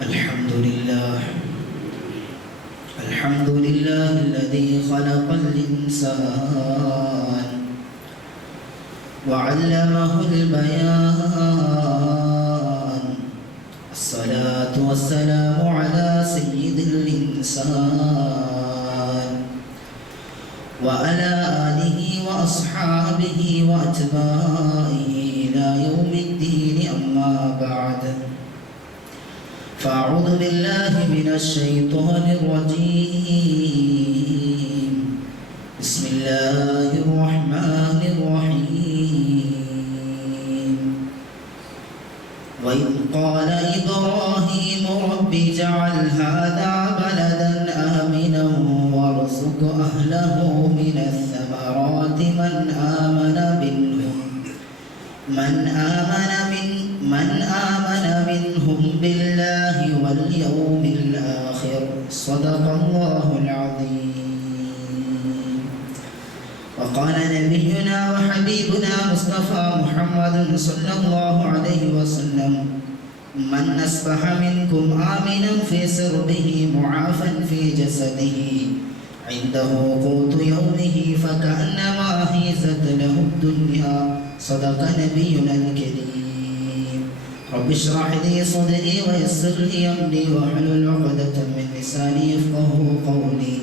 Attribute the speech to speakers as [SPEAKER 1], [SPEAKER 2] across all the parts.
[SPEAKER 1] الحمد لله. الحمد لله الذي خلق الإنسان وعلمه البيان. الصلاة والسلام على سيد الإنسان وعلى آله وأصحابه وأتباعه. بالله من الشيطان الرجيم. بسم الله الرحمن الرحيم. وإذ قال إبراهيم رب اجعل هذا بلدا آمنا وارزق أهله من الثمرات من آمن منهم من آمن من من آمن صدق الله العظيم. وقال نبينا وحبيبنا مصطفى محمد صلى الله عليه وسلم من أصبح منكم آمنا في سربه معافا في جسده عنده قوت يومه فكأنما هيزت له الدنيا. صدق نبينا الكريم. رب اشرح لي صدري ويسر لي أمري واحلل عقدة من لساني يفقه قولي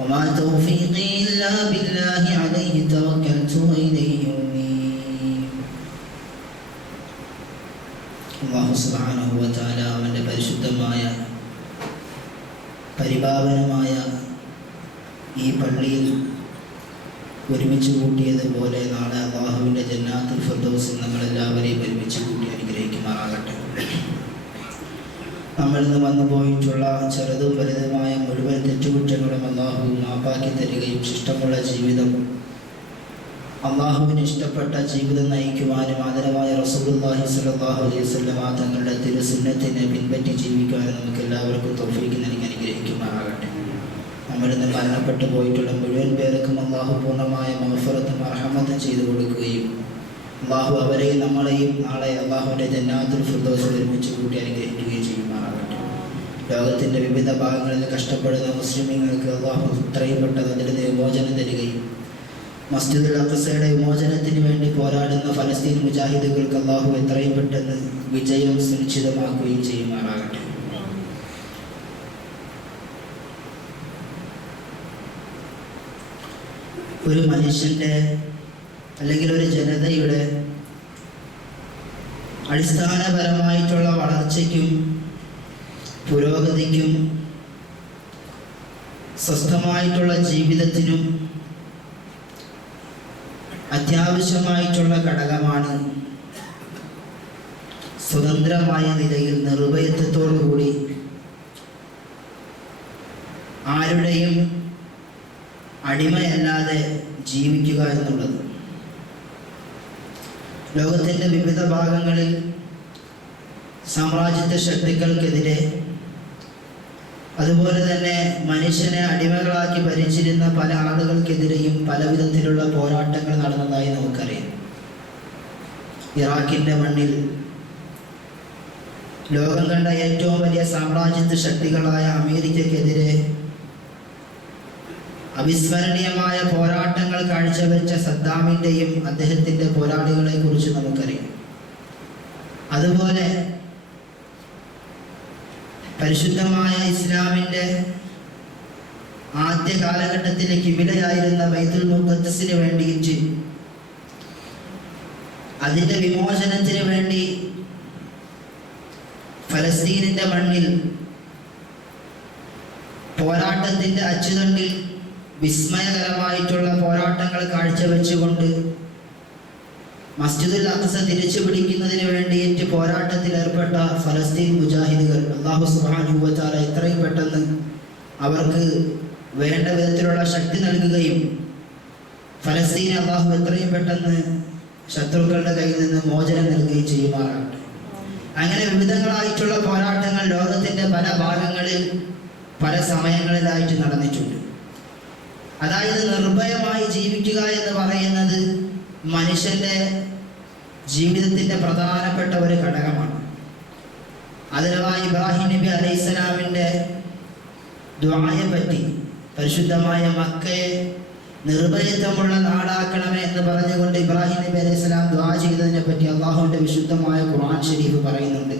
[SPEAKER 1] وما توفيقي الا بالله عليه توكلت واليه انيب അള്ളാഹു സുബ്ഹാനഹു വതആല അവൻ്റെ പരിശുദ്ധമായ പരിപാവനമായ ഈ പള്ളിയിൽ ഒരുമിച്ച് കൂട്ടിയതുപോലെ നാളെ അള്ളാഹുവിൻ്റെ ജന്നാത്തുൽ ഫിർദൗസിൽ നമ്മളെല്ലാവരെയും ഒരുമിച്ച് കൂട്ടി അനുഗ്രഹിക്കുമാറാകട്ടെ നമ്മളിൽ നിന്ന് വന്നു പോയിട്ടുള്ള ചെറുതും വലുതുമായ മുഴുവൻ തെറ്റുകുറ്റങ്ങളും അള്ളാഹു മാപ്പാക്കി തരികയും ഇഷ്ടമുള്ള ജീവിതം അള്ളാഹുവിന് ഇഷ്ടപ്പെട്ട ജീവിതം നയിക്കുവാനും ആദരവായ റസൂലുള്ളാഹി സ്വല്ലല്ലാഹു അലൈഹി വസല്ലം തങ്ങളുടെ തിരുസുന്നത്തിനെ പിൻപറ്റി ജീവിക്കുവാനും നമുക്ക് എല്ലാവർക്കും തൗഫീഖ് നൽകി അനുഗ്രഹിക്കുമാറാകട്ടെ. നമ്മളിൽ നിന്ന് മരണപ്പെട്ടു പോയിട്ടുള്ള മുഴുവൻ പേർക്കും അള്ളാഹു പൂർണമായ മഹഫറത്തും അർഹമത്തും ചെയ്തു കൊടുക്കുകയും അള്ളാഹു അവരെയും നമ്മളെയും നാളെ അള്ളാഹുവിന്റെ ജന്നാത്തുൽ ഫിർദൗസിൽ ഒരുമിച്ച് കൂട്ടി അനുഗ്രഹിക്കുകയും ചെയ്യുമാറാകട്ടെ. ലോകത്തിന്റെ വിവിധ ഭാഗങ്ങളിൽ കഷ്ടപ്പെടുന്ന മുസ്ലിമീങ്ങൾക്ക് അള്ളാഹു ഇത്രയും പെട്ടെന്ന് അതിന്റെ വിമോചനം തരികയും മസ്ജിദുൽ അഖസയുടെ വിമോചനത്തിന് വേണ്ടി പോരാടുന്ന ഫലസ്തീൻ മുജാഹിദുകൾക്ക് അള്ളാഹു എത്രയും പെട്ടെന്ന് വിജയം സുനിശ്ചിതമാക്കുകയും ചെയ്യുമാറാകട്ടെ. ഒരു മനുഷ്യന്റെ അല്ലെങ്കിൽ ഒരു ജനതയുടെ അടിസ്ഥാനപരമായിട്ടുള്ള വളർച്ചയ്ക്കും പുരോഗതിക്കും സ്വസ്ഥമായിട്ടുള്ള ജീവിതത്തിനും അത്യാവശ്യമായിട്ടുള്ള ഘടകമാണ് സ്വതന്ത്രമായ നിലയിൽ നിർഭയത്വത്തോടുകൂടി ആരുടെയും അടിമയല്ലാതെ ജീവിക്കുക എന്നുള്ളത്. ലോകത്തിന്റെ വിവിധ ഭാഗങ്ങളിൽ സാമ്രാജ്യത്വ ശക്തികൾക്കെതിരെ അതുപോലെ തന്നെ മനുഷ്യനെ അടിമകളാക്കി ഭരിച്ചിരുന്ന പല ആളുകൾക്കെതിരെയും പല വിധത്തിലുള്ള പോരാട്ടങ്ങൾ നടന്നതായി നമുക്കറിയാം. ഇറാഖിന്റെ മണ്ണിൽ ലോകം കണ്ട ഏറ്റവും വലിയ സാമ്രാജ്യത്വ ശക്തികളായ അമേരിക്കക്കെതിരെ അവിസ്മരണീയമായ പോരാട്ടങ്ങൾ കാഴ്ചവെച്ച സദ്ദാമിന്റെയും അദ്ദേഹത്തിന്റെ പോരാളികളെ കുറിച്ച് നമുക്കറിയാം. അതുപോലെ പരിശുദ്ധമായ ഇസ്ലാമിന്റെ ആദ്യ കാലഘട്ടത്തിലെ കിബിലയായിരുന്ന ബൈത്തുൽ മുഖദ്സിന് വേണ്ടിയിട്ട് അതിന്റെ വിമോചനത്തിന് വേണ്ടി ഫലസ്തീനിന്റെ മണ്ണിൽ പോരാട്ടത്തിന്റെ അച്ചുതണ്ടിൽ വിസ്മയകരമായിട്ടുള്ള പോരാട്ടങ്ങൾ കാഴ്ചവെച്ചുകൊണ്ട് മസ്ജിദുൽ അഖസ തിരിച്ചു പിടിക്കുന്നതിന് വേണ്ടിയിട്ട് പോരാട്ടത്തിൽ ഏർപ്പെട്ട ഫലസ്തീൻ മുജാഹിദുകൾ അള്ളാഹു സുബാനുഭവത്താല എത്രയും പെട്ടെന്ന് അവർക്ക് വേണ്ട വിധത്തിലുള്ള ശക്തി നൽകുകയും ഫലസ്തീൻ അള്ളാഹു എത്രയും പെട്ടെന്ന് ശത്രുക്കളുടെ കയ്യിൽ നിന്ന് മോചനം നൽകുകയും ചെയ്യുമാറാകട്ടെ. അങ്ങനെ വിവിധങ്ങളായിട്ടുള്ള പോരാട്ടങ്ങൾ ലോകത്തിന്റെ പല ഭാഗങ്ങളിൽ പല സമയങ്ങളിലായിട്ട് നടന്നിട്ടുണ്ട്. അതായത് നിർഭയമായി ജീവിക്കുക എന്ന് പറയുന്നത് മനുഷ്യന്റെ ജീവിതത്തിന്റെ പ്രധാനപ്പെട്ട ഒരു ഘടകമാണ്. അതിലവായി ഇബ്രാഹിം നബി അലൈഹി സ്വലാമിന്റെ ദ്വായെ പറ്റി പരിശുദ്ധമായ മക്കയെ നിർഭയത്വമുള്ള നാടാക്കണമേ എന്ന് പറഞ്ഞുകൊണ്ട് ഇബ്രാഹിം നബി അലൈഹി സ്വലാം ദ്വാ ചെയ്തതിനെ പറ്റി അള്ളാഹുവിന്റെ വിശുദ്ധമായ ഖുർആൻ ഷരീഫ് പറയുന്നുണ്ട്.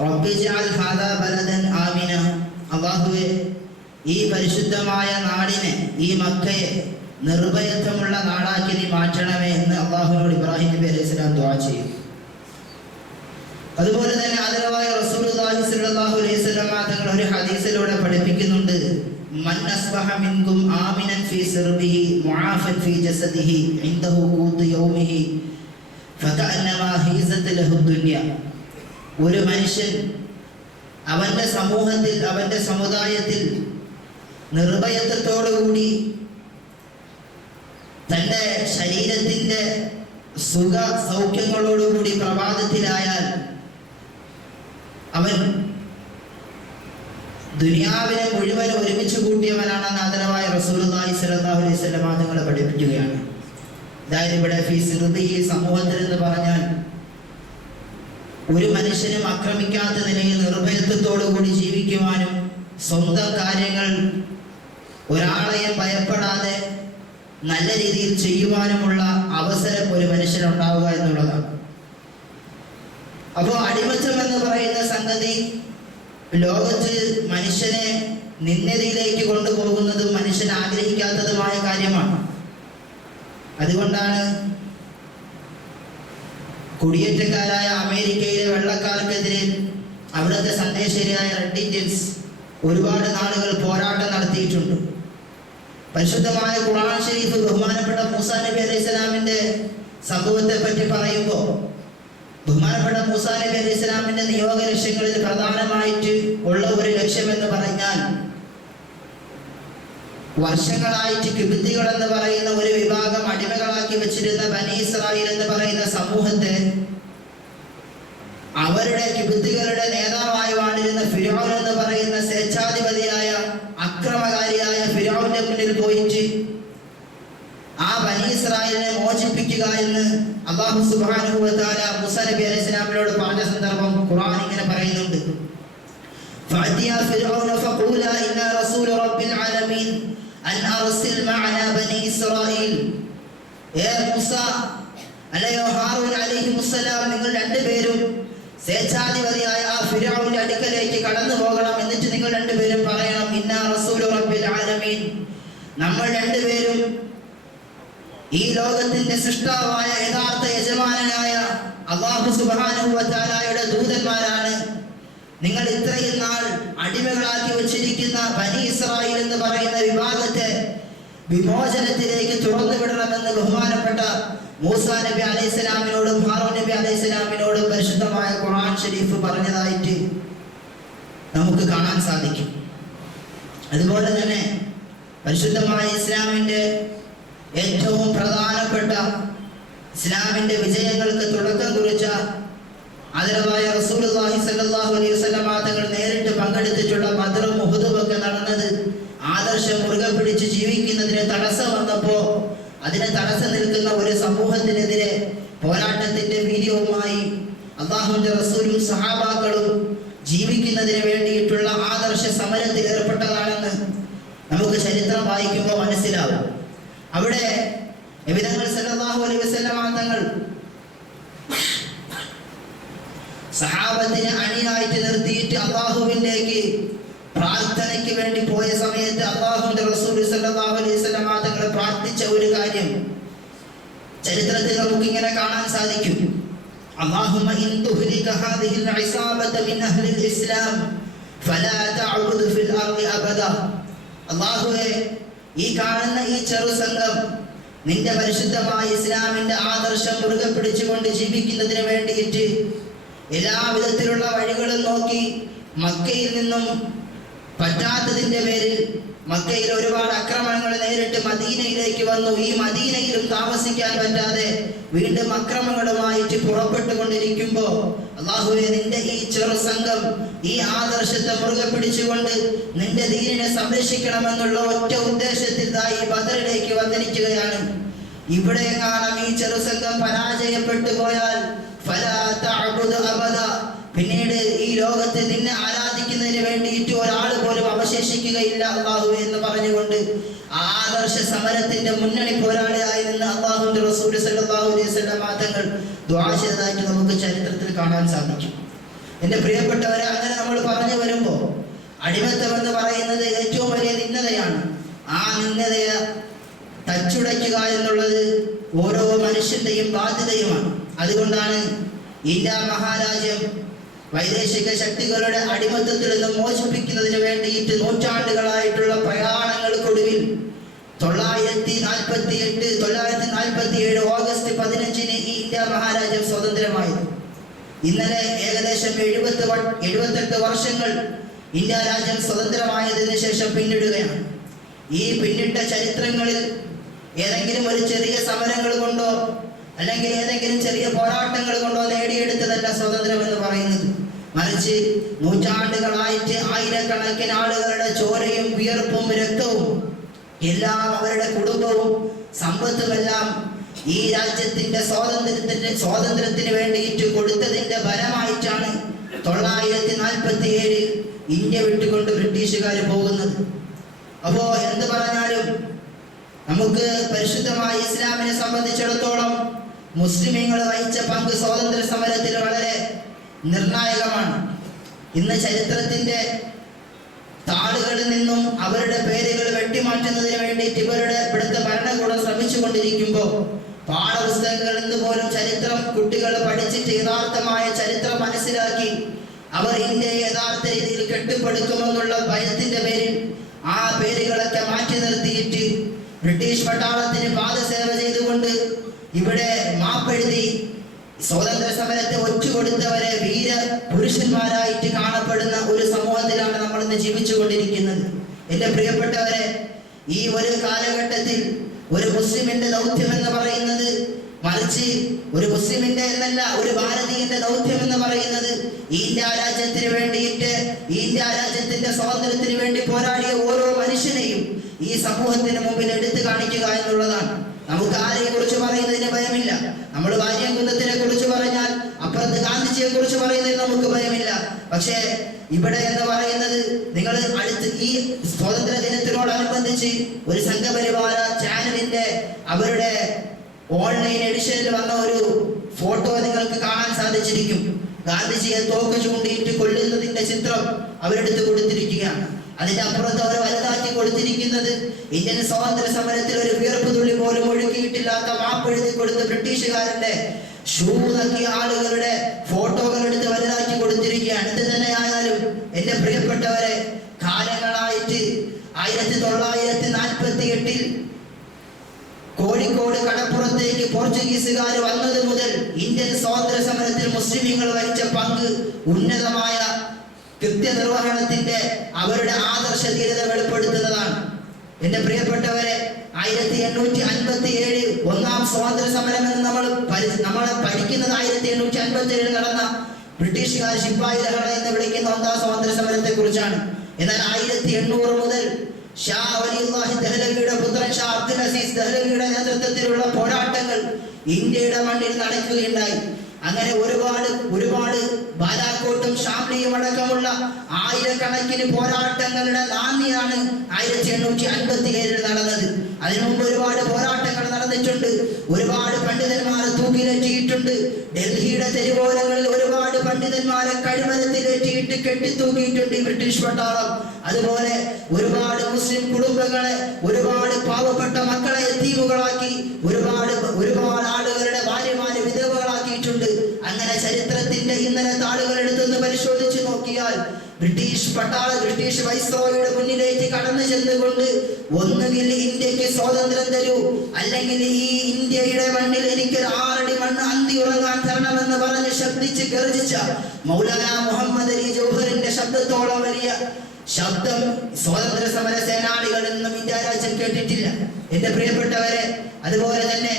[SPEAKER 1] റബ്ബി ജഅൽ ആമിന. അള്ളാഹുവെ ഈ പരിശുദ്ധമായ നാടിനെ ഈ മക്കയെ നിർഭയത്വമുള്ള നാടാക്കി നീ മാറ്റണമേ എന്ന് അള്ളാഹുനോട് ഇബ്രാഹിം നബി അലൈഹി സ്വലാം ദ്വാ ചെയ്യും. അതുപോലെ തന്നെ ആദരവായ റസൂലുള്ളാഹി സ്വല്ലല്ലാഹു അലൈഹി വസല്ലം തങ്ങൾ ഒരു ഹദീസിലൂടെ പഠിപ്പിക്കുന്നുണ്ട്. ഫീ ഫീ ജസദിഹി ലഹു ദുനിയ. ഒരു മനുഷ്യൻ അവന്റെ സമൂഹത്തിൽ അവന്റെ സമുദായത്തിൽ നിർഭയത്വത്തോടുകൂടി തന്റെ ശരീരത്തിന്റെ സുഖ സൗഖ്യങ്ങളോടുകൂടി പ്രഭാതത്തിലായാൽ അവൻ ദുനിയാവിനെ മുഴുവൻ ഒരുമിച്ച് കൂട്ടിയവനാണെന്ന് ആദരവായ റസൂലുള്ളാഹി സ്വല്ലല്ലാഹു അലൈഹി പഠിപ്പിക്കുകയാണ്. അതായത് ഇവിടെ ഈ സമൂഹത്തിൽ എന്ന് പറഞ്ഞാൽ ഒരു മനുഷ്യനും ആക്രമിക്കാത്ത നിലയിൽ നിർഭയത്വത്തോടു കൂടി ജീവിക്കുവാനും സ്വന്തം കാര്യങ്ങൾ ഒരാളെയും ഭയപ്പെടാതെ നല്ല രീതിയിൽ ചെയ്യുവാനുമുള്ള അവസരം ഒരു മനുഷ്യനുണ്ടാവുക എന്നുള്ളതാണ്. അപ്പോൾ അടിമത്തം എന്ന് പറയുന്ന സംഗതി ലോകത്ത് മനുഷ്യനെ നിന്നതിയിലേക്ക് കൊണ്ടുപോകുന്നതും മനുഷ്യൻ ആഗ്രഹിക്കാത്തതുമായ കാര്യമാണ്. അതുകൊണ്ടാണ് കുടിയേറ്റക്കാരായ അമേരിക്കയിലെ വെള്ളക്കാർക്കെതിരെ അവിടുത്തെ സന്ദേശരിയായ റെഡ് ഇന്ത്യൻസ് ഒരുപാട് നാളുകൾ പോരാട്ടം നടത്തിയിട്ടുണ്ട്. പരിശുദ്ധമായ ഖുർആൻ ഷരീഫ് ബഹുമാനപ്പെട്ട മൂസാ നബി അലൈഹി സ്വലാമിന്റെ സംഭവത്തെ പറ്റി പറയുമ്പോൾ ബഹുമാനപ്പെട്ട മൂസാ നബി അലൈഹി സ്വലാമിന്റെ നിയോഗ ലക്ഷ്യങ്ങളിൽ പ്രധാനമായിട്ട് ഉള്ള ഒരു ലക്ഷ്യം എന്ന് പറഞ്ഞാൽ വർഷങ്ങളായിട്ട് കിബിത്തികൾ എന്ന് പറയുന്ന ഒരു വിഭാഗം അടിമകളാക്കി വെച്ചിരുന്ന ബനി ഇസ്രായേൽ എന്ന് പറയുന്ന സമൂഹത്തെ അവരുടെ കിബിത്തികളുടെ നേതാവായി വാണിരുന്ന ഫിരോൻ എന്ന് പറയുന്ന സ്വേച്ഛാധിപതിയായ അക്രമകാരിയായ ഫിരോന്റെ മുന്നിൽ പോയിട്ട് ആ ബനി ഇസ്രായേലിനെ മോചിപ്പിക്കുക എന്ന് അള്ളാഹു സുബ്ഹാനഹു വ തആല മൂസ നബി അലൈഹി സ്വലാമിനോട് പറഞ്ഞ സന്ദർഭം ഖുർആൻ ഇങ്ങനെ പറയുന്നുണ്ട് فأتيا فرعون فقولا إنا رسول رب العالمين أن أرسل معنا بني إسرائيل يا موسى അല്ലയോ ഹാറൂൻ അലൈഹി മുസ്സലാം നിങ്ങൾ രണ്ടുപേരും സ്വേച്ഛാധിപതിയായ ആ ഫിറൗന്റെ അടുക്കലേക്ക് കടന്നു പോകണം എന്നിട്ട് നിങ്ങൾ രണ്ടുപേരും പറയണം ഇന്നാ റസൂലു റബ്ബിൽ ആലമീൻ നമ്മൾ രണ്ടുപേരും ഈ ലോകത്തിന്റെ സൃഷ്ടാവായ യഥാർത്ഥ യജമാനനായ അള്ളാഹു സുബാനുഭവത്താലായുടെ ദൂതന്മാരാണ്. നിങ്ങൾ ഇത്രയും നാൾ അടിമകളാക്കി വച്ചിരിക്കുന്ന ബനി ഇസ്രായേൽ എന്ന് പറയുന്ന വിഭാഗത്തെ വിമോചനത്തിലേക്ക് തുറന്നു വിടണമെന്ന് ബഹുമാനപ്പെട്ട മൂസ നബി അലൈഹി സ്വലാമിനോടും ഹാറോ നബി അലൈഹി സ്വലാമിനോടും പരിശുദ്ധമായ ഖുർആൻ ഷരീഫ് പറഞ്ഞതായിട്ട് നമുക്ക് കാണാൻ സാധിക്കും. അതുപോലെ തന്നെ പരിശുദ്ധമായ ഇസ്ലാമിന്റെ ഏറ്റവും പ്രധാനപ്പെട്ട ഇസ്ലാമിന്റെ വിജയങ്ങൾക്ക് തുടക്കം കുറിച്ച ആദരവായ റസൂലുള്ളാഹി സ്വല്ലല്ലാഹു അലൈഹി നേരിട്ട് പങ്കെടുത്തിട്ടുള്ള മധുരം ഉഹുദും നടന്നത് ആദർശം മുറുകെ പിടിച്ച് ജീവിക്കുന്നതിന് തടസ്സം വന്നപ്പോൾ അതിന് തടസ്സം നിൽക്കുന്ന ഒരു സമൂഹത്തിനെതിരെ പോരാട്ടത്തിന്റെ വീര്യവുമായി അള്ളാഹുവിന്റെ റസൂലും സഹാബാക്കളും ജീവിക്കുന്നതിന് വേണ്ടിയിട്ടുള്ള ആദർശ സമരത്തിൽ ഏർപ്പെട്ടതാണെന്ന് നമുക്ക് ചരിത്രം വായിക്കുമ്പോൾ മനസ്സിലാവും അവിടെ നബിതങ്ങൾ സല്ലല്ലാഹു അലൈഹി വസല്ലം തങ്ങൾ സഹാബത്തിനെ അണിയായിട്ട് നിർത്തിയിട്ട് അള്ളാഹുവിലേക്ക് പ്രാർത്ഥനയ്ക്ക് വേണ്ടി പോയ സമയത്ത് അള്ളാഹുവിന്റെ റസൂൽ സല്ലല്ലാഹു അലൈഹി വസല്ലം തങ്ങൾ പ്രാർത്ഥിച്ച ഒരു കാര്യം ചരിത്രത്തിൽ നമുക്ക് ഇങ്ങനെ കാണാൻ സാധിക്കും اللهم إن تهلك هذه العصابة من أهل الإسلام فلا تعبد في الأرض أبدا അള്ളാഹുവെ ഈ കാണുന്ന ഈ ചെറു സംഘം നിന്റെ പരിശുദ്ധമായ ഇസ്ലാമിന്റെ ആദർശം മുറുകെ പിടിച്ചുകൊണ്ട് ജീവിക്കുന്നതിന് വേണ്ടിയിട്ട് എല്ലാവിധത്തിലുള്ള വഴികളും നോക്കി മക്കയിൽ നിന്നും പറ്റാത്തതിന്റെ പേരിൽ മക്കയിൽ ഒരുപാട് അക്രമങ്ങൾ നേരിട്ട് മദീനയിലേക്ക് വന്നു. ഈ മദീനയിലും താമസിക്കാൻ പറ്റാതെ വീണ്ടും അക്രമങ്ങളുമായിട്ട് പുറപ്പെട്ടുകൊണ്ടിരിക്കുമ്പോൾ അള്ളാഹുവെ നിന്റെ ഈ ചെറു സംഘം ഈ ആദർശത്തെ മുറുകെ പിടിച്ചുകൊണ്ട് നിന്റെ ദീനിനെ സംരക്ഷിക്കണമെന്നുള്ള ഒറ്റ ഉദ്ദേശത്തിൽ തായി ബദറിലേക്ക് വന്നിരിക്കുകയാണ്. ഇവിടെ കാണാം ഈ ചെറു സംഘം പരാജയപ്പെട്ടു പോയാൽ പിന്നീട് ഈ ലോകത്ത് നിന്നെ ആരാധിക്കുന്നതിന് വേണ്ടിയിട്ട് ഒരാൾ പോലും അവശേഷിക്കുകയില്ല അള്ളാഹു എന്ന് പറഞ്ഞുകൊണ്ട് ആദർശ സമരത്തിന്റെ മുന്നണി പോരാളിയായി നിന്ന് അള്ളാഹുന്റെ റസൂൽ അലൈഹി വസല്ലം തങ്ങൾ ദുആ നമുക്ക് ചരിത്രത്തിൽ കാണാൻ സാധിക്കും. എന്റെ പ്രിയപ്പെട്ടവരെ അങ്ങനെ നമ്മൾ പറഞ്ഞു വരുമ്പോൾ അടിമത്തം എന്ന് പറയുന്നത് ഏറ്റവും വലിയ നിന്നതയാണ് ആ നിന്നതയെ തച്ചുടയ്ക്കുക എന്നുള്ളത് ഓരോ മനുഷ്യന്റെയും ബാധ്യതയുമാണ്. അതുകൊണ്ടാണ് ഇന്ത്യ മഹാരാജ്യം വൈദേശിക ശക്തികളുടെ അടിമത്തത്തിൽ നിന്ന് മോചിപ്പിക്കുന്നതിന് വേണ്ടിയിട്ട് നൂറ്റാണ്ടുകളായിട്ടുള്ള പ്രയാണങ്ങൾക്കൊടുവിൽ തൊള്ളായിരത്തി നാൽപ്പത്തി എട്ട് തൊള്ളായിരത്തി നാൽപ്പത്തി ഏഴ് ഓഗസ്റ്റ് പതിനഞ്ചിന് ഈ ഇന്ത്യ മഹാരാജ്യം സ്വതന്ത്രമായത്. ഇന്നലെ ഏകദേശം എഴുപത്തി എഴുപത്തെട്ട് വർഷങ്ങൾ ഇന്ത്യ രാജ്യം സ്വതന്ത്രമായതിനു ശേഷം പിന്നിടുകയാണ്. ഈ പിന്നിട്ട ചരിത്രങ്ങളിൽ ഏതെങ്കിലും ഒരു ചെറിയ സമരങ്ങൾ കൊണ്ടോ അല്ലെങ്കിൽ ഏതെങ്കിലും ചെറിയ പോരാട്ടങ്ങൾ കൊണ്ടോ നേടിയെടുത്തതല്ല സ്വതന്ത്രം എന്ന് പറയുന്നത്. മറിച്ച് നൂറ്റാണ്ടുകളായിട്ട് ആയിരക്കണക്കിന് ആളുകളുടെ ചോരയും വിയർപ്പും രക്തവും എല്ലാം അവരുടെ കുടുംബവും സമ്പത്തുമെല്ലാം ഈ രാജ്യത്തിന്റെ സ്വാതന്ത്ര്യത്തിന്റെ സ്വാതന്ത്ര്യത്തിന് വേണ്ടിയിട്ട് കൊടുത്തതിന്റെ ഫലമായിട്ടാണ് തൊള്ളായിരത്തി നാൽപ്പത്തി ഏഴിൽ ഇന്ത്യ വിട്ടുകൊണ്ട് ബ്രിട്ടീഷുകാർ പോകുന്നത്. അപ്പോ എന്ത് പറഞ്ഞാലും നമുക്ക് പരിശുദ്ധമായ ഇസ്ലാമിനെ സംബന്ധിച്ചിടത്തോളം മുസ്ലിമീങ്ങൾ വഹിച്ച പങ്ക് സ്വാതന്ത്ര്യ സമരത്തിൽ വളരെ നിർണായകമാണ്. ഇന്ന് ചരിത്രത്തിന്റെ താളുകളിൽ നിന്നും അവരുടെ പേരുകൾ വെട്ടിമാറ്റുന്നതിന് വേണ്ടിയിട്ട് ഇവരുടെ ഇവിടുത്തെ ഭരണകൂടം ശ്രമിച്ചു കൊണ്ടിരിക്കുമ്പോൾ പാഠപുസ്തകങ്ങളിൽ നിന്ന് പോലും ചരിത്രം കുട്ടികൾ പഠിച്ചിട്ട് യഥാർത്ഥമായ ചരിത്രം മനസ്സിലാക്കി അവർ ഇന്ത്യയെ യഥാർത്ഥ രീതിയിൽ കെട്ടിപ്പടുക്കുമെന്നുള്ള ഭയത്തിന്റെ പേരിൽ ആ പേരുകളൊക്കെ മാറ്റി നിർത്തിയിട്ട് ബ്രിട്ടീഷ് പട്ടാളത്തിന് പാദസേവ ചെയ്തുകൊണ്ട് ഇവിടെ മാപ്പെഴുതി സ്വാതന്ത്ര്യ സമരത്തെ ഒറ്റുകൊടുത്തവരെ വീര പുരുഷന്മാരായിട്ട് കാണപ്പെടുന്ന ഒരു സമൂഹത്തിലാണ് നമ്മൾ ഇന്ന് ജീവിച്ചുകൊണ്ടിരിക്കുന്നത്. എന്റെ പ്രിയപ്പെട്ടവരെ ഈ ഒരു കാലഘട്ടത്തിൽ ഒരു മുസ്ലിമിന്റെ ദൗത്യം എന്ന് പറയുന്നത് മറിച്ച് ഒരു മുസ്ലിമിന്റെ എന്നല്ല ഒരു ഭാരതീയന്റെ ദൗത്യം എന്ന് പറയുന്നത് ഇന്ത്യ രാജ്യത്തിന് വേണ്ടിയിട്ട് ഇന്ത്യ രാജ്യത്തിന്റെ സ്വാതന്ത്ര്യത്തിന് വേണ്ടി പോരാടിയ ഓരോ മനുഷ്യനെയും ഈ സമൂഹത്തിന് മുമ്പിൽ എടുത്തു കാണിക്കുക എന്നുള്ളതാണ്. നമുക്ക് ആരെയെ കുറിച്ച് പറയുന്നതിന് ഭയമില്ല. നമ്മൾ വാര്യംകുന്നത്തിനെ കുറിച്ച് പറഞ്ഞാൽ അപ്പുറത്ത് ഗാന്ധിജിയെ കുറിച്ച് പറയുന്നതിന് നമുക്ക് ഭയമില്ല. പക്ഷേ ഇവിടെ എന്ന് പറയുന്നത് നിങ്ങൾ അടുത്ത് ഈ സ്വാതന്ത്ര്യ ദിനത്തിനോടനുബന്ധിച്ച് ഒരു സംഘപരിവാര ചാനലിന്റെ അവരുടെ ഓൺലൈൻ എഡിഷനിൽ വന്ന ഒരു ഫോട്ടോ നിങ്ങൾക്ക് കാണാൻ സാധിച്ചിരിക്കും. ഗാന്ധിജിയെ തോക്ക് ചൂണ്ടിയിട്ട് കൊല്ലുന്നതിന്റെ ചിത്രം അവരെടുത്ത് കൊടുത്തിരിക്കുകയാണ്. അതിന്റെ അപ്പുറത്ത് അവർ വലുതാക്കി കൊടുത്തിരിക്കുന്നത് ഇന്ത്യൻ സ്വാതന്ത്ര്യ സമരത്തിൽ ഒരു വിയർപ്പ് തുള്ളി പോലും ഒഴുക്കിയിട്ടില്ലാത്ത മാപ്പെഴുതി കൊടുത്ത ബ്രിട്ടീഷുകാരന്റെ ഷൂ നക്കിയ ആളുകളുടെ ഫോട്ടോകൾ എടുത്ത് വലുതാക്കി കൊടുത്തിരിക്കുകയാണ്. എന്ത് തന്നെ ആയാലും എന്റെ പ്രിയപ്പെട്ടവരെ കാലങ്ങളായിട്ട് ആയിരത്തി തൊള്ളായിരത്തി നാൽപ്പത്തി എട്ടിൽ കോഴിക്കോട് കടപ്പുറത്തേക്ക് പോർച്ചുഗീസുകാർ വന്നത് മുതൽ ഇന്ത്യൻ സ്വാതന്ത്ര്യ സമരത്തിൽ മുസ്ലിമീങ്ങൾ വഹിച്ച പങ്ക് ഉന്നതമായ കൃത്യനിർവഹണത്തിന്റെ അവരുടെ ആദർശ ധീരത വെളിപ്പെടുത്തുന്നതാണ്. എന്റെ പ്രിയപ്പെട്ടവരെ ആയിരത്തി എണ്ണൂറ്റി അൻപത്തി ഏഴ് ഒന്നാം സ്വാതന്ത്ര്യ സമരം എന്ന് നമ്മൾ നമ്മൾ പഠിക്കുന്നത് ആയിരത്തി എണ്ണൂറ്റി അൻപത്തി ഏഴിൽ നടന്ന ബ്രിട്ടീഷുകാർ ശിപ്പായി ലഹള എന്ന് വിളിക്കുന്ന ഒന്നാം സ്വാതന്ത്ര്യ സമരത്തെ കുറിച്ചാണ് എന്നാൽ ആയിരത്തി എണ്ണൂറ് മുതൽ ഷാ വലിയുല്ലാഹി ദഹ്ലവിയുടെ പുത്രൻ ഷാ അബ്ദുൽ അസീസ് ദഹ്ലവിയുടെ നേതൃത്വത്തിലുള്ള പോരാട്ടങ്ങൾ ഇന്ത്യയുടെ മണ്ണിൽ നടക്കുകയുണ്ടായി. അങ്ങനെ ഒരുപാട് ഒരുപാട് ബാലാക്കോട്ടും ഷാംലിയും അടക്കമുള്ള ആയിരക്കണക്കിന് പോരാട്ടങ്ങളുടെ നാന്ദിയാണ് ആയിരത്തി എണ്ണൂറ്റി അൻപത്തി ഏഴിൽ നടന്നത്. അതിനു മുമ്പ് ഒരുപാട് പോരാട്ടങ്ങൾ നടന്നിട്ടുണ്ട് ഒരുപാട് പണ്ഡിതന്മാരെ തൂക്കിലേറ്റിയിട്ടുണ്ട്. ഡൽഹിയുടെ തെരുവോരങ്ങളിൽ ഒരുപാട് പണ്ഡിതന്മാരെ കഴിമരത്തിലേറ്റിയിട്ട് കെട്ടിത്തൂക്കിയിട്ടുണ്ട് ബ്രിട്ടീഷ് പട്ടാളം. അതുപോലെ ഒരുപാട് മുസ്ലിം കുടുംബങ്ങളെ ഒരുപാട് പാവപ്പെട്ട മക്കളെ തീവുകളാക്കി ഒരുപാട് ഒരുപാട് ആളുകളുടെ ഭാര്യമാരെ വിധവകളാക്കിയിട്ടുണ്ട്. അങ്ങനെ ചരിത്രത്തിന്റെ ഇന്നലെ താളുകൾ എടുത്തൊന്ന് പരിശോധിച്ചു നോക്കിയാൽ ബ്രിട്ടീഷ് പട്ടാള ബ്രിട്ടീഷ് വൈസ്രോയുടെ മുന്നിലേക്ക് കടന്നു ചെന്നുകൊണ്ട് ഒന്നുകിൽ ഇന്ത്യയ്ക്ക് സ്വാതന്ത്ര്യം തരൂ അല്ലെങ്കിൽ ഈ ഇന്ത്യയുടെ മണ്ണിൽ എനിക്ക് ഒരു ആറടി മണ്ണ് അന്തി ഉറങ്ങാൻ തരണമെന്ന് പറഞ്ഞ് ശബ്ദിച്ച് ഗർജിച്ച മൗലാന മുഹമ്മദ് അലി ജൗഹറിന്റെ ശബ്ദത്തോളം വലിയ ശബ്ദം സ്വാതന്ത്ര്യ സമര സേനാനികൾ എന്നും ഇന്ത്യ കേട്ടിട്ടില്ല. എന്റെ പ്രിയപ്പെട്ടവരെ അതുപോലെ തന്നെ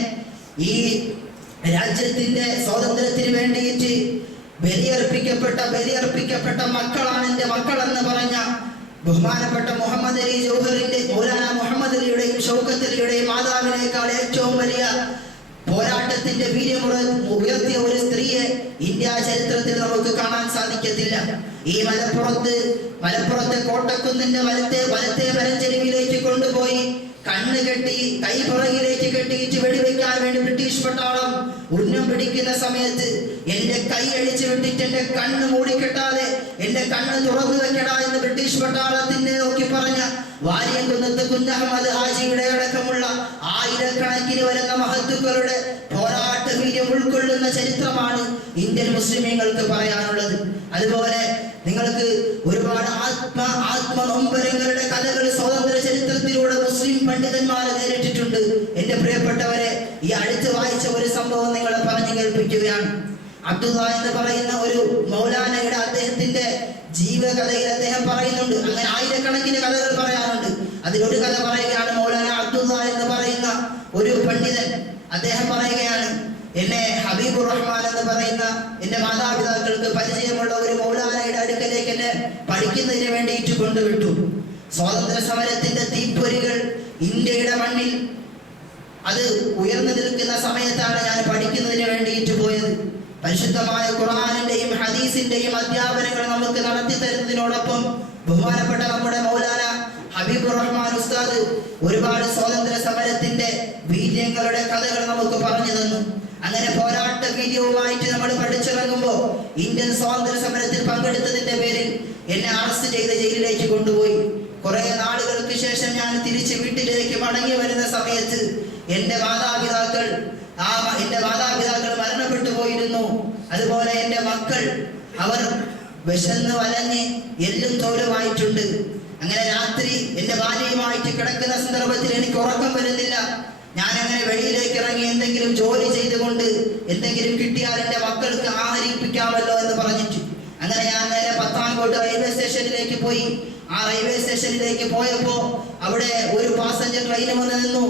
[SPEAKER 1] ഈ രാജ്യത്തിന്റെ സ്വാതന്ത്ര്യത്തിന് വേണ്ടിയിട്ട് ബലിയർപ്പിക്കപ്പെട്ട ബലിയർപ്പിക്കപ്പെട്ട മക്കളാണ് എന്റെ മക്കളെന്ന് പറഞ്ഞ ബഹുമാനപ്പെട്ട മുഹമ്മദ് അലി ജൗഹറിന്റെ മൗലാന മുഹമ്മദ് അലിയുടെയും ഷൗക്കത്ത് അലിയുടെയും മാതാവിനേക്കാൾ ഏറ്റവും വലിയ പോരാട്ടത്തിന്റെ വീര്യമുറ ഉയർത്തിയ ഒരു സ്ത്രീയെ ഇന്ത്യ ചരിത്രത്തിൽ നമുക്ക് കാണാൻ സാധിക്കത്തില്ല. ഈ മലപ്പുറത്ത് മലപ്പുറത്തെ കോട്ടക്കുന്നിന്റെ വലത്തെ വലത്തെ മലഞ്ചെരുവിലേക്ക് കൊണ്ടുപോയി കണ്ണ് കെട്ടി കൈ പുറകിലേക്ക് കെട്ടിയിട്ട് വെടിവെക്കാൻ വേണ്ടി ബ്രിട്ടീഷ് പട്ടാളം ഉന്നം പിടിക്കുന്ന സമയത്ത് എന്റെ കൈ അഴിച്ചു വിട്ടിട്ട് എന്റെ കണ്ണ് മൂടിക്കെട്ടാതെ എന്റെ കണ്ണ് തുറന്നു വെക്കടാ എന്ന് ബ്രിട്ടീഷ് പട്ടാളത്തിന്റെ നോക്കി പറഞ്ഞ വാര്യംകുന്നത്ത് കുഞ്ഞഹമ്മദ് ഹാജിയുടെ അടക്കമുള്ള ആയിരക്കണക്കിന് വരുന്ന മഹത്തുക്കളുടെ പോരാട്ട വീര്യം ഉൾക്കൊള്ളുന്ന ചരിത്രമാണ് ഇന്ത്യൻ മുസ്ലിമീങ്ങൾക്ക് പറയാനുള്ളത്. അതുപോലെ നിങ്ങൾക്ക് ഒരുപാട് ആത്മ ആത്മനൊമ്പരങ്ങളുടെ കഥകൾ സ്വാതന്ത്ര്യ ചരിത്രത്തിലൂടെ മുസ്ലിം പണ്ഡിതന്മാർ നേരിട്ടിട്ടുണ്ട്. എന്റെ പ്രിയപ്പെട്ടവരെ ഈ അടുത്ത് വായിച്ച ഒരു സംഭവം നിങ്ങളെ പറഞ്ഞു കേൾപ്പിക്കുകയാണ്. അബ്ദുള്ള എന്ന് പറയുന്ന ഒരു മൗലാനയുടെ അദ്ദേഹത്തിന്റെ ജീവകഥയിൽ അദ്ദേഹം പറയുന്നുണ്ട്. അങ്ങനെ ആയിരക്കണക്കിന് കഥകൾ പറയാനുണ്ട് അതിലൊരു കഥ പറയുകയാണ് മൗലാന അബ്ദുള്ള എന്ന് പറയുന്ന ഒരു പണ്ഡിതൻ. അദ്ദേഹം പറയുകയാണ് എന്നെ ഹബീബുർ റഹ്മാൻ എന്ന് പറയുന്ന എന്റെ മാതാപിതാക്കൾക്ക് പരിചയമുള്ള ഒരു മൗലാനയുടെ അടുക്കലേക്ക് എന്നെ പഠിക്കുന്നതിന് വേണ്ടിയിട്ട് കൊണ്ടുവിട്ടു. സ്വാതന്ത്ര്യ സമരത്തിന്റെ തീപ്പൊരികൾ ഇന്ത്യയുടെ മണ്ണിൽ അത് ഉയർന്നു നിൽക്കുന്ന സമയത്താണ് ഞാൻ പഠിക്കുന്നതിന് വേണ്ടിയിട്ട് പോയത്. പരിശുദ്ധമായ ഖുർആാനിന്റെയും ഹദീസിന്റെയും അധ്യാപനങ്ങൾ നമുക്ക് നടത്തി തരുന്നതിനോടൊപ്പം ബഹുമാനപ്പെട്ട നമ്മുടെ മൗലാന ഹബീബ് റഹ്മാൻ ഉസ്താദ് ഒരുപാട് സ്വാതന്ത്ര്യ സമരത്തിന്റെ വീര്യങ്ങളുടെ കഥകൾ നമുക്ക് പറഞ്ഞു തന്നു. അങ്ങനെ പോരാട്ട വീര്യവുമായിട്ട് നമ്മൾ പഠിച്ചിറങ്ങുമ്പോൾ ഇന്ത്യൻ സ്വാതന്ത്ര്യ സമരത്തിൽ പങ്കെടുത്തതിന്റെ പേരിൽ എന്നെ അറസ്റ്റ് ചെയ്ത് ജയിലിലേക്ക് കൊണ്ടുപോയി. കുറെ നാളുകൾക്ക് ശേഷം ഞാൻ തിരിച്ച് വീട്ടിലേക്ക് മടങ്ങി വരുന്ന സമയത്ത് എന്റെ മാതാപിതാക്കൾ ആ എന്റെ മാതാപിതാക്കൾ മരണപ്പെട്ടു പോയിരുന്നു. അതുപോലെ എന്റെ മക്കൾ അവർ വിശന്ന് വലഞ്ഞ് എല്ലും തോലുമായിട്ടുണ്ട് അങ്ങനെ രാത്രി എന്റെ ഭാര്യയുമായിട്ട് കിടക്കുന്ന സന്ദർഭത്തിൽ എനിക്ക് ഉറക്കം വരുന്നില്ല. ഞാൻ അങ്ങനെ വെളിയിലേക്ക് ഇറങ്ങി എന്തെങ്കിലും ജോലി ചെയ്തുകൊണ്ട് എന്തെങ്കിലും കിട്ടിയാൽ എന്റെ മക്കൾക്ക് ആഹരിപ്പിക്കാമല്ലോ എന്ന് പറഞ്ഞിട്ട്. അങ്ങനെ ഞാൻ നേരെ പത്താം കോട്ട് റെയിൽവേ സ്റ്റേഷനിലേക്ക് പോയി. ആ റെയിൽവേ സ്റ്റേഷനിലേക്ക് പോയപ്പോ അവിടെ ഒരു പാസഞ്ചർ ട്രെയിൻ വന്ന് നിന്നു.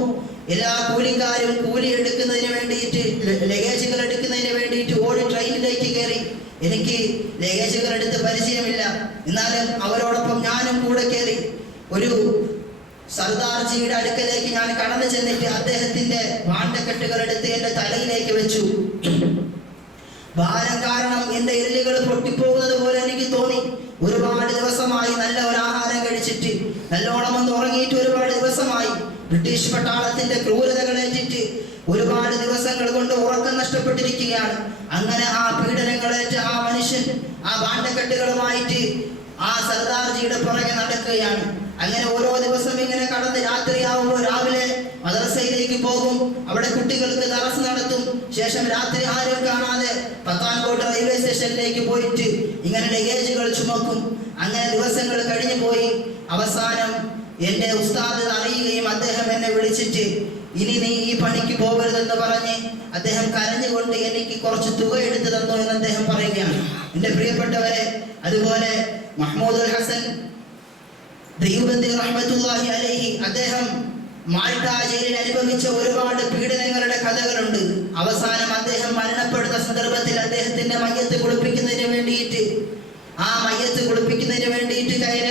[SPEAKER 1] എല്ലാ കൂലിക്കാരും കൂലി എടുക്കുന്നതിന് വേണ്ടിയിട്ട് ലഗേജുകൾ എടുക്കുന്നതിന് വേണ്ടിയിട്ട് ഓടി ട്രെയിനിലേക്ക് കയറി. എനിക്ക് ലഗേജുകൾ എടുത്ത് പരിചയമില്ല. എന്നാലും അവരോടൊപ്പം ഞാനും കൂടെ കയറി. ഒരു സർദാർജിയുടെ അടുക്കലേക്ക് ഞാൻ കടന്നു ചെന്നിട്ട് അദ്ദേഹത്തിന്റെ വാണ്ടക്കെട്ടുകൾ എടുത്ത് എന്റെ തലയിലേക്ക് വെച്ചു. ഭാരം കാരണം എന്റെ എല്ലുകൾ പൊട്ടിപ്പോകുന്നത് പോലെ എനിക്ക് തോന്നി. ഒരുപാട് ദിവസമായി നല്ല ഒരു ആഹാരം കഴിച്ചിട്ട് നല്ലോണം ഒന്ന് ഉറങ്ങിയിട്ട് ബ്രിട്ടീഷ് പട്ടാളത്തിന്റെ ക്രൂരതകൾ ഏറ്റിട്ട് ഒരുപാട് ദിവസങ്ങൾ കൊണ്ട് ഉറക്കം നഷ്ടപ്പെട്ടിരിക്കുകയാണ്. അങ്ങനെ ആ പീഡനങ്ങളേറ്റ ആ മനുഷ്യൻ ആ ഭാണ്ഡക്കെട്ടുകളുമായിട്ട് ആ സർദാർജിയുടെ പുറകെ നടക്കുകയാണ്. അങ്ങനെ ഓരോ ദിവസം ഇങ്ങനെ കടന്ന് രാത്രിയാവുമ്പോൾ രാവിലെ മദ്രസയിലേക്ക് പോകും. അവിടെ കുട്ടികൾക്ക് തറസ് നടത്തും. ശേഷം രാത്രി ആരും കാണാതെ പത്താൻകോട്ട് റെയിൽവേ സ്റ്റേഷനിലേക്ക് പോയിട്ട് ഇങ്ങനെ ലഗേജുകൾ ചുമക്കും. അങ്ങനെ ദിവസങ്ങൾ കഴിഞ്ഞു പോയി. അവസാനം എന്റെ ഉസ്താദ് അറിയുകയും അദ്ദേഹം എന്നെ വിളിച്ചിട്ട് ഇനി നീ ഈ പണിക്ക് പോകരുതെന്ന് പറഞ്ഞ് അദ്ദേഹം കരഞ്ഞുകൊണ്ട് എനിക്ക് കുറച്ച് തുക എടുത്തു തന്നു എന്ന് അദ്ദേഹം പറയുകയാണ്. എന്റെ പ്രിയപ്പെട്ടവരെ അതുപോലെ മഹ്മൂദുൽ ഹസൻ അദ്ദേഹം മാൾട്ട ജയിലിൽ അനുഭവിച്ച ഒരുപാട് പീഡനങ്ങളുടെ കഥകളുണ്ട്. അവസാനം അദ്ദേഹം മരണപ്പെടുന്ന സന്ദർഭത്തിൽ അദ്ദേഹത്തിന്റെ മയ്യത്ത് കുളിപ്പിക്കുന്നതിന് വേണ്ടിയിട്ട് ആ മയ്യത്ത് കുളിപ്പിക്കുന്നതിന് വേണ്ടിയിട്ട് ഒരുപാട്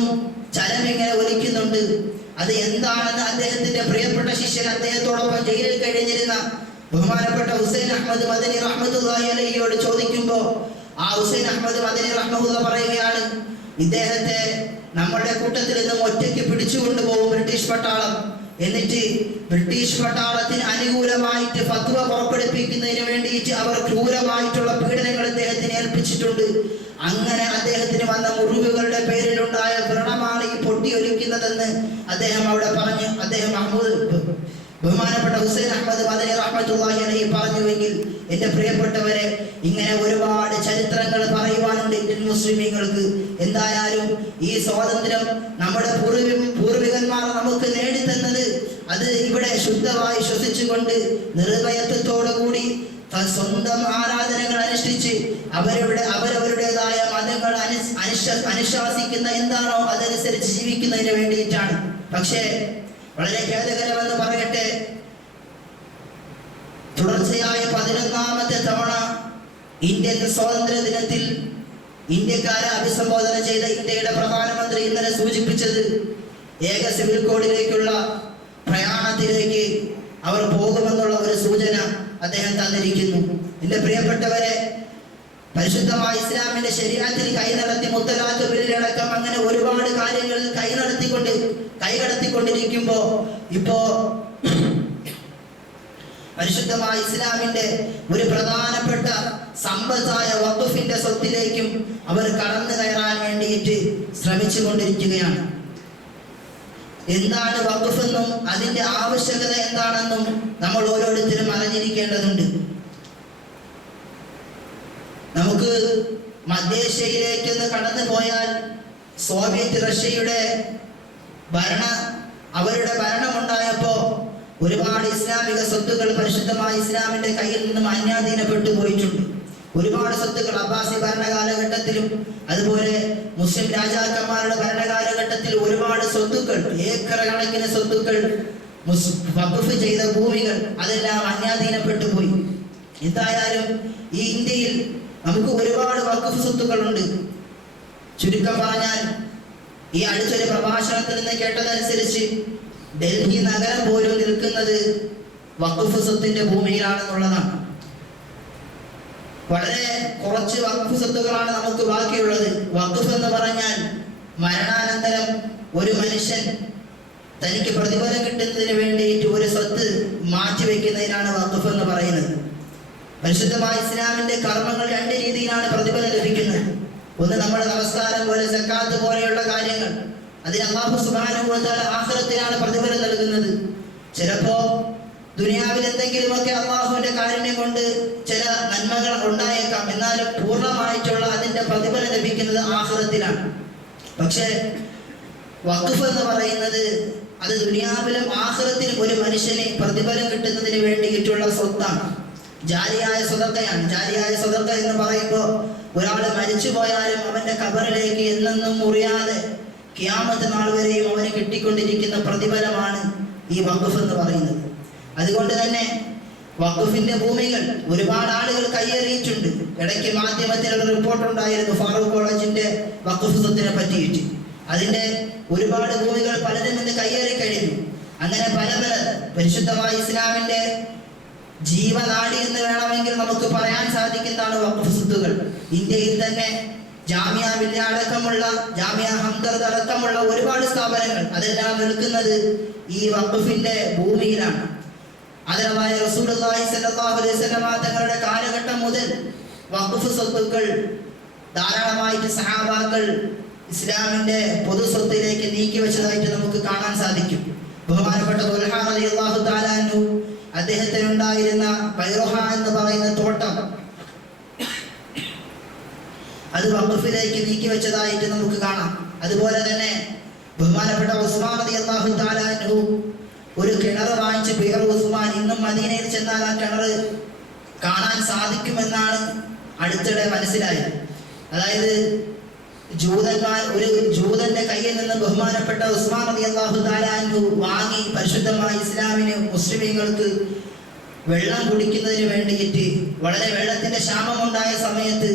[SPEAKER 1] സ്ഥലത്ത് ചലമിങ്ങനെ ഒലിക്കുന്നുണ്ട്. അത് എന്താണെന്ന് അദ്ദേഹത്തിന്റെ പ്രിയപ്പെട്ട ശിഷ്യൻ അദ്ദേഹത്തോടൊപ്പം ജയിലിൽ കഴിഞ്ഞിരുന്ന ബഹുമാനപ്പെട്ട ഹുസൈൻ അഹമ്മദ് മദനി റഹ്മത്തുള്ളാഹി അലൈഹിയോട് ചോദിക്കുമ്പോ ആ ഹുസൈൻ അഹമ്മദ് മദനി റഹ്മുല്ല പറയുകയാണ് ഇദ്ദേഹത്തെ നമ്മുടെ കൂട്ടത്തിൽ നിന്നും ഒറ്റയ്ക്ക് പിടിച്ചുകൊണ്ട് പോകും ബ്രിട്ടീഷ് പട്ടാളം. എന്നിട്ട് ബ്രിട്ടീഷ് പട്ടാളത്തിന് അനുകൂലമായിട്ട് ഫത്വ പുറപ്പെടുപ്പിക്കുന്നതിന് വേണ്ടിയിട്ട് അവർ ക്രൂരമായിട്ടുള്ള പീഡനങ്ങൾ അദ്ദേഹത്തിന് ഏൽപ്പിച്ചിട്ടുണ്ട്. അങ്ങനെ അദ്ദേഹത്തിന് വന്ന മുറിവുകളുടെ പേരിലുണ്ടായ വ്രണമാണ് ഈ പൊട്ടി പൊട്ടിയൊലിക്കുന്നതെന്ന് അദ്ദേഹം അവിടെ പറഞ്ഞു. അദ്ദേഹം അഹമ്മദ് ബഹുമാനപ്പെട്ട ഹുസൈൻ അഹമ്മദ് മദനി റഹ്മത്തുള്ളാഹി അലൈഹി പറഞ്ഞുവെങ്കിൽ എന്റെ പ്രിയപ്പെട്ടവരെ ഇങ്ങനെ ഒരുപാട് ചരിത്രങ്ങൾ പറയുവാനുണ്ട് ഇന്ത്യൻ മുസ്ലിമീങ്ങൾക്ക്. എന്തായാലും ഈ സ്വാതന്ത്ര്യം നമ്മുടെ പൂർവി പൂർവികന്മാർ നമുക്ക് നേടിത്തന്നത് അത് ഇവിടെ ശുദ്ധമായി ശ്വസിച്ചുകൊണ്ട് നിർഭയത്വത്തോടു കൂടി ത- സ്വന്തം ആരാധനകൾ അനുഷ്ഠിച്ച് അവരുടെ അവരവരുടേതായ മതങ്ങൾ അനുശ അനുശാസിക്കുന്ന എന്താണോ അതനുസരിച്ച് ജീവിക്കുന്നതിന് വേണ്ടിയിട്ടാണ്. പക്ഷേ വളരെ ഖേദകരമെന്ന് പറയട്ടെ തുടർച്ചയായ പതിനൊന്നാമത്തെ തവണ ഇന്ത്യൻ സ്വാതന്ത്ര്യ ദിനത്തിൽ ഇന്ത്യക്കാരെ അഭിസംബോധന ചെയ്ത ഇന്ത്യയുടെ പ്രധാനമന്ത്രി ഇന്നലെ സൂചിപ്പിച്ചത് ഏക സിവിൽ കോഡിലേക്കുള്ള പ്രയാണത്തിലേക്ക് അവർ പോകുമെന്നുള്ള ഒരു സൂചന അദ്ദേഹം തന്നിരിക്കുന്നു. എന്റെ പ്രിയപ്പെട്ടവരെ പരിശുദ്ധമായ ഇസ്ലാമിന്റെ ശരീരത്തിൽ കൈനടത്തി മുത്തലാത്ത് ബില്ലടക്കം അങ്ങനെ ഒരുപാട് കാര്യങ്ങളിൽ കൈനടത്തിക്കൊണ്ട് കൈകടത്തിക്കൊണ്ടിരിക്കുമ്പോ ഇപ്പോ പരിശുദ്ധമായ ഇസ്ലാമിന്റെ ഒരു പ്രധാനപ്പെട്ട സമ്പത്തായ വഖഫിന്റെ സ്വത്തിലേക്കും അവർ കടന്നു കയറാൻ വേണ്ടിയിട്ട് ശ്രമിച്ചു കൊണ്ടിരിക്കുകയാണ് എന്താണ് വഖഫെന്നും അതിന്റെ ആവശ്യകത എന്താണെന്നും നമ്മൾ ഓരോരുത്തരും അറിഞ്ഞിരിക്കേണ്ടതുണ്ട്. നമുക്ക് മധ്യേഷ്യയിലേക്ക് ഒന്ന് കടന്നു പോയാൽ സോവിയറ്റ് റഷ്യയുടെ ഭരണ അവരുടെ ഭരണമുണ്ടായപ്പോ ഒരുപാട് ഇസ്ലാമിക സ്വത്തുക്കൾ പരിശുദ്ധമായ ഇസ്ലാമിന്റെ കയ്യിൽ നിന്നും അന്യാധീനപ്പെട്ടു പോയിട്ടുണ്ട്. ഒരുപാട് സ്വത്തുക്കൾ അബ്ബാസി ഭരണകാലഘട്ടത്തിലും അതുപോലെ മുസ്ലിം രാജാക്കന്മാരുടെ ഭരണകാലഘട്ടത്തിൽ ഒരുപാട് സ്വത്തുക്കൾ ഏക്കർ കണക്കിന് സ്വത്തുക്കൾ വഖഫ് ചെയ്ത ഭൂമികൾ അതെല്ലാം അന്യാധീനപ്പെട്ടു പോയി. എന്തായാലും ഈ ഇന്ത്യയിൽ നമുക്ക് ഒരുപാട് വഖഫ് സ്വത്തുക്കളുണ്ട്. ചുരുക്കം പറഞ്ഞാൽ ഈ അടുത്തൊരു പ്രഭാഷണത്തിൽ നിന്ന് കേട്ടതനുസരിച്ച് ഡൽഹി നഗരം പോലും നിൽക്കുന്നത് വഖഫ് സ്വത്തിന്റെ ഭൂമിയിലാണെന്നുള്ളതാണ്. വളരെ കുറച്ച് വഖഫ് സ്വത്തുക്കളാണ് നമുക്ക് ബാക്കിയുള്ളത്. വഖഫ് എന്ന് പറഞ്ഞാൽ മരണാനന്തരം ഒരു മനുഷ്യൻ തനിക്ക് പ്രതിഫലം കിട്ടുന്നതിന് വേണ്ടിയിട്ട് ഒരു സ്വത്ത് മാറ്റി മാറ്റിവെക്കുന്നതിനാണ് വഖഫ് എന്ന് പറയുന്നത്. പരിശുദ്ധമായ ഇസ്ലാമിന്റെ കർമ്മങ്ങൾ രണ്ട് രീതിയിലാണ് പ്രതിഫലം ലഭിക്കുന്നത്. ഒന്ന് നമ്മുടെ നമസ്കാരം പോലെ സക്കാത്ത് പോലെയുള്ള കാര്യങ്ങൾ. അതിന് അള്ളാഹു സുബാനുഭവത്താൽ ആഹ്റത്തിലാണ് പ്രതിഫലം നൽകുന്നത്. ചിലപ്പോ ദുനിയാവിൽ എന്തെങ്കിലുമൊക്കെ അള്ളാഹുവിന്റെ കാരുണ്യം കൊണ്ട് ചില നന്മകൾ ഉണ്ടായേക്കാം. എന്നാലും പൂർണമായിട്ടുള്ള അതിന്റെ പ്രതിഫലം ലഭിക്കുന്നത് ആഹ്ലത്തിലാണ് പക്ഷേ വഖഫ് എന്ന് പറയുന്നത് അത് ദുനിയാവിലും ആഹ്റത്തിലും ഒരു മനുഷ്യന് പ്രതിഫലം കിട്ടുന്നതിന് വേണ്ടിയിട്ടുള്ള സ്വത്താണ്. ജാരിയായ സ്വതക്കയാണ് ജാരിയായ സ്വതക്ക എന്ന് പറയുമ്പോൾ ഒരാൾ മരിച്ചു പോയാലും അവന്റെ കബറിലേക്ക് എന്നെന്നും മുറിയാതെ കിയാമത്ത് നാൾ വരെയും അവന് കിട്ടിക്കൊണ്ടിരിക്കുന്ന പ്രതിഫലമാണ് ഈ വഖഫ് എന്ന് പറയുന്നത്. അതുകൊണ്ട് തന്നെ വഖഫിന്റെ ഭൂമികൾ ഒരുപാട് ആളുകൾ കയ്യേറിയിട്ടുണ്ട് ഇടയ്ക്ക് മാധ്യമത്തിൽ ഒരു റിപ്പോർട്ട് ഉണ്ടായിരുന്നു ഫാറൂഖ് കോളേജിന്റെ വഖഫ് സ്വത്തിനെ പറ്റിയിട്ട് അതിന്റെ ഒരുപാട് ഭൂമികൾ പലരും ഇന്ന് കയ്യേറി കഴിഞ്ഞു. അങ്ങനെ പല പല പരിശുദ്ധമായ ഇസ്ലാമിന്റെ ജീവനാടി എന്ന് വേണമെങ്കിൽ നമുക്ക് പറയാൻ സാധിക്കുന്നതാണ് വഖഫ് സ്വത്തുകൾ. ഇന്ത്യയിൽ തന്നെ ജാമ്യ മില്യ അടക്കമുള്ള ജാമ്യ ഹംദർദ് അടക്കമുള്ള ഒരുപാട് സ്ഥാപനങ്ങൾ അതെല്ലാം നിൽക്കുന്നത് ഈ വഖഫിന്റെ ഭൂമിയിലാണ്. അതിനമായ റസൂലുള്ളാഹി സ്വല്ലല്ലാഹു അലൈഹി വസല്ലമ തങ്ങളുടെ കാലഘട്ടം മുതൽ വഖഫ് സ്വത്തുക്കൾ ധാരാളമായിട്ട് സഹാബാക്കൾ ഇസ്ലാമിന്റെ പൊതു സ്വത്തിലേക്ക് നീക്കി വെച്ചതായിട്ട് നമുക്ക് കാണാൻ സാധിക്കും. ബഹുമാനപ്പെട്ട തആല അൻഹു അദ്ദേഹത്തിന് ഉണ്ടായിരുന്ന ബൈറോഹ എന്ന് പറയുന്ന തോട്ടം അത് വഖഫിലേക്ക് നീക്കി വെച്ചതായിട്ട് നമുക്ക് കാണാം. അതുപോലെ തന്നെ ബഹുമാനപ്പെട്ട ഉസ്മാൻ റളിയല്ലാഹു തആല അൻഹു ഒരു കിണർ വാങ്ങിച്ച് ബിഹർ ഉസ്മാൻ ഇന്നും മദീനയിൽ ചെന്നാൽ ആ കിണർ കാണാൻ സാധിക്കുമെന്നാണ് അടുത്തിടെ മനസ്സിലായത്. അതായത് ജൂതന്മാർ ഒരു ജൂതന്റെ കയ്യിൽ നിന്ന് ബഹുമാനപ്പെട്ട ഉസ്മാൻ അലി അള്ളാഹു താലാൻഡു വാങ്ങി പരിശുദ്ധമായ ഇസ്ലാമിന് മുസ്ലിമീങ്ങൾക്ക് വെള്ളം കുടിക്കുന്നതിന് വേണ്ടിയിട്ട് വളരെ വെള്ളത്തിന്റെ ക്ഷാമമുണ്ടായ സമയത്ത്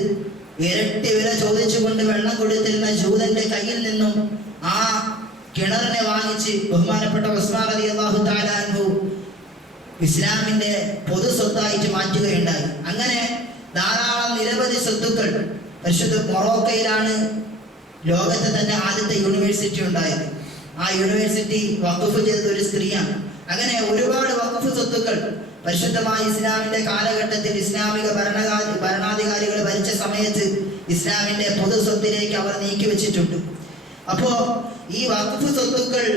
[SPEAKER 1] ഇരട്ടി വില ചോദിച്ചുകൊണ്ട് വെള്ളം കൊടുത്തിരുന്ന ജൂതന്റെ കയ്യിൽ നിന്നും ആ കിണറിനെ വാങ്ങിച്ച് ബഹുമാനപ്പെട്ട ഉസ്മാൻ അലി അള്ളാഹു താലാൻഹു ഇസ്ലാമിന്റെ പൊതു സ്വത്തായിട്ട് മാറ്റുകയുണ്ടായി. അങ്ങനെ ധാരാളം നിരവധി സ്വത്തുക്കൾ പരിശുദ്ധ മൊറോക്കയിലാണ് ലോകത്തെ തന്നെ ആദ്യത്തെ യൂണിവേഴ്സിറ്റി ഉണ്ടായത്. ആ യൂണിവേഴ്സിറ്റി വഖഫ് ചെയ്തത് ഒരു സ്ത്രീയാണ്. അങ്ങനെ ഒരുപാട് വഖഫ് സ്വത്തുക്കൾ പരിശുദ്ധമായ ഇസ്ലാമിന്റെ കാലഘട്ടത്തിൽ ഇസ്ലാമിക ഭരണകാരി ഭരണാധികാരികൾ ഭരിച്ച സമയത്ത് ഇസ്ലാമിന്റെ പൊതു സ്വത്തിലേക്ക് അവർ നീക്കി വെച്ചിട്ടുണ്ട് അപ്പോ ഈ വഖഫ് സ്വത്തുക്കൾ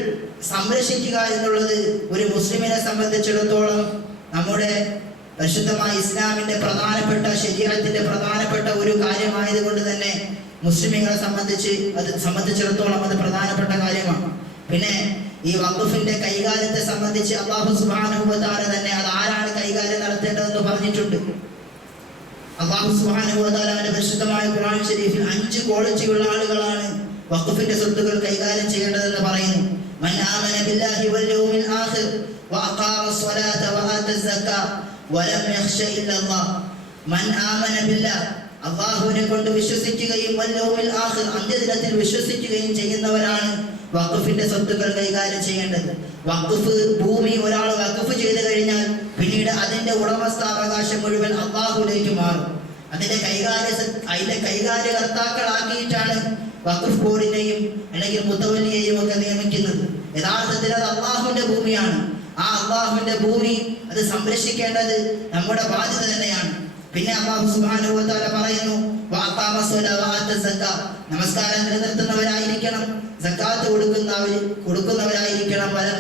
[SPEAKER 1] സംരക്ഷിക്കുക എന്നുള്ളത് ഒരു മുസ്ലിമിനെ സംബന്ധിച്ചിടത്തോളം നമ്മുടെ പരിശുദ്ധമായ ഇസ്ലാമിന്റെ പ്രധാനപ്പെട്ട ശരീരത്തിന്റെ പ്രധാനപ്പെട്ട ഒരു കാര്യമായതുകൊണ്ട് തന്നെ മുസ്ലിമുകളെ സംബന്ധിച്ച് അത് സംബന്ധിച്ചിടത്തോളം അത് പ്രധാനപ്പെട്ട കാര്യമാണ്. പിന്നെ ഈ വഖഫിന്റെ കൈകാര്യത്തെ സംബന്ധിച്ച് അള്ളാഹു സുബാനുഭവത്താല തന്നെ അത് ആരാണ് കൈകാര്യം നടത്തേണ്ടതെന്ന് പറഞ്ഞിട്ടുണ്ട്. അള്ളാഹു സുബാനുഭവത്താല പരിശുദ്ധമായ ഖുറാൻ ഷരീഫിൽ അഞ്ച് ക്വാളിറ്റിയുള്ള ആളുകളാണ് വഖഫിന്റെ സ്വത്തുകൾ കൈകാര്യം ചെയ്യേണ്ടതെന്ന് പറയുന്നു. മൻ ആമന ബില്ലാഹി യൗമിൽ ആഖിർ വഅഖാമ സ്വലാത വആത സക്കാ വലം യഖ്ശ ഇല്ലല്ലാഹ് മൻ ആമന ബില്ലാ അള്ളാഹുവിനെ കൊണ്ട് വിശ്വസിക്കുകയും യൗമിൽ ആഖിർ അന്ത്യദിനത്തിൽ വിശ്വസിക്കുകയും ചെയ്യുന്നവരാണ് വഖഫിന്റെ സ്വത്തുക്കൾ കൈകാര്യം ചെയ്യേണ്ടത്. വഖഫ് ഭൂമി ഒരാൾ വഖഫ് ചെയ്തു കഴിഞ്ഞാൽ പിന്നീട് അതിന്റെ ഉടമസ്ഥാവകാശം മുഴുവൻ അള്ളാഹുലേക്ക് മാറും. അതിന്റെ കൈകാര്യ അതിന്റെ കൈകാര്യകർത്താക്കളാക്കിയിട്ടാണ് വഖഫ് ബോർഡിനെയും അല്ലെങ്കിൽ മുത്തവല്ലിയെയും ഒക്കെ നിയമിക്കുന്നത്. യഥാർത്ഥത്തിൽ അത് അള്ളാഹുവിന്റെ ഭൂമിയാണ്. ആ അള്ളാഹുവിന്റെ ഭൂമി അത് സംരക്ഷിക്കേണ്ടത് നമ്മുടെ ബാധ്യത തന്നെയാണ്. പിന്നെ അള്ളാഹു തആല പറയുന്നു നമസ്കാരം നിലനിർത്തുന്നവരായിരിക്കണം സക്കാത്ത് കൊടുക്കുന്നവർ കൊടുക്കുന്നവരായിരിക്കണം. വലം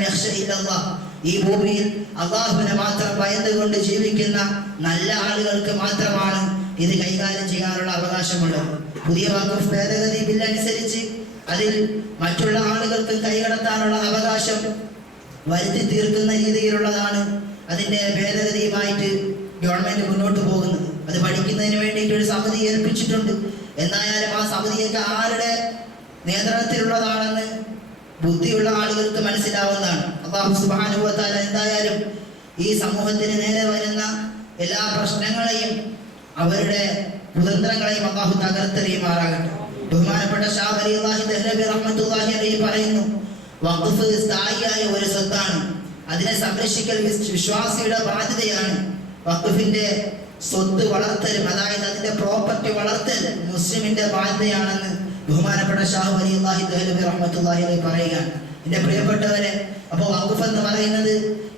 [SPEAKER 1] ഈ ഭൂമിയിൽ അള്ളാഹുവിനെ മാത്രം ഭയന്നുകൊണ്ട് ജീവിക്കുന്ന നല്ല ആളുകൾക്ക് മാത്രമാണ് ഇത് കൈകാര്യം ചെയ്യാനുള്ള അവകാശമുണ്ട്. പുതിയ വഖഫ് ഭേദഗതി ബിൽ അനുസരിച്ച് അതിൽ മറ്റുള്ള ആളുകൾക്ക് കൈകടത്താനുള്ള അവകാശം വരുത്തി തീർക്കുന്ന രീതിയിലുള്ളതാണ് അതിന്റെ ഭേദഗതിയുമായിട്ട് ഗവൺമെന്റ് മുന്നോട്ട് പോകുന്നത്. അത് പഠിക്കുന്നതിന് വേണ്ടിയിട്ട് ഒരു സമിതി ഏൽപ്പിച്ചിട്ടുണ്ട്. എന്നായാലും ആ സമിതിയൊക്കെ ആരുടെ നിയന്ത്രണത്തിലുള്ളതാണെന്ന് ബുദ്ധിയുള്ള ആളുകൾക്ക് മനസ്സിലാവുന്നതാണ്. അള്ളാഹു സുബാനുഭവത്താൽ എന്തായാലും ഈ സമൂഹത്തിന് നേരെ വരുന്ന എല്ലാ പ്രശ്നങ്ങളെയും അവരുടെ കുതന്ത്രങ്ങളെയും അള്ളാഹു തകർത്തെറിയുമാറാകട്ടെ. ബഹുമാനപ്പെട്ട റഹ്മത്തുല്ലാഹി പറയുന്നു വഖഫ് സ്ഥായിയായ ഒരു സ്വത്താണ്. അതിനെ സംരക്ഷിക്കൽ വിശ്വാസിയുടെ ബാധ്യതയാണ്. വഖഫിന്റെ സ്വത്ത് വളർത്തൽ അതായത് അതിന്റെ പ്രോപ്പർട്ടി വളർത്തൽ മുസ്ലിമിന്റെ ബാധ്യതയാണെന്ന് ബഹുമാനപ്പെട്ട ഷാഹു അലി അള്ളാഹി ദഹ്ലബി റഹ്മത്തുല്ലാഹി അലി പറയുകയാണ്. എന്റെ പ്രിയപ്പെട്ടവരെ അപ്പോൾ വഖഫ് എന്ന് പറയുന്നത്